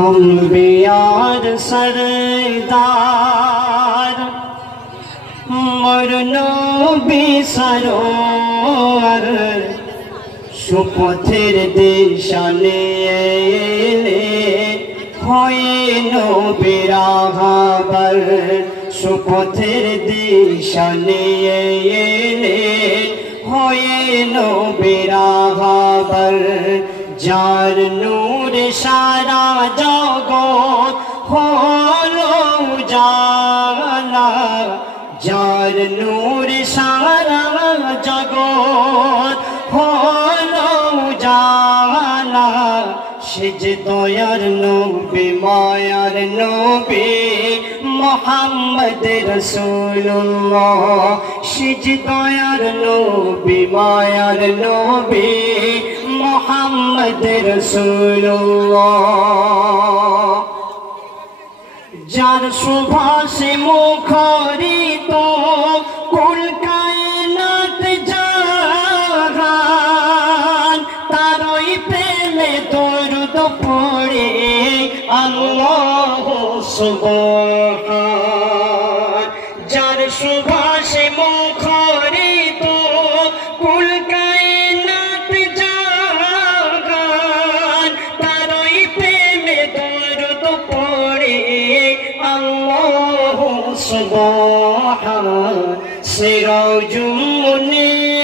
অম্বিয়ার সরদার মোর নবী সরোয়ার সুপথের দিশানে হয়ে নবীরাহাবার সুপথের দিশানে হয়ে নবীরাহাবার যার নূর সারা জগৎ হলো জালা যার নূর সারা জগৎ হলো জালা সেজ দয়ার নবী, মায়ার নবী মোহাম্মদ রসুল্লাহ সেজ দয়ার নবী, মায়ার নবী মোহাম্মদ রসুল্লাহ যার সুভাষে মুখরিত, কুল কায়নাত তারই প্রেমে দরুদ পড়ে আল্লাহ সুবহান। যার সুভাষে সুবহান সিরাজুল মুনির সেই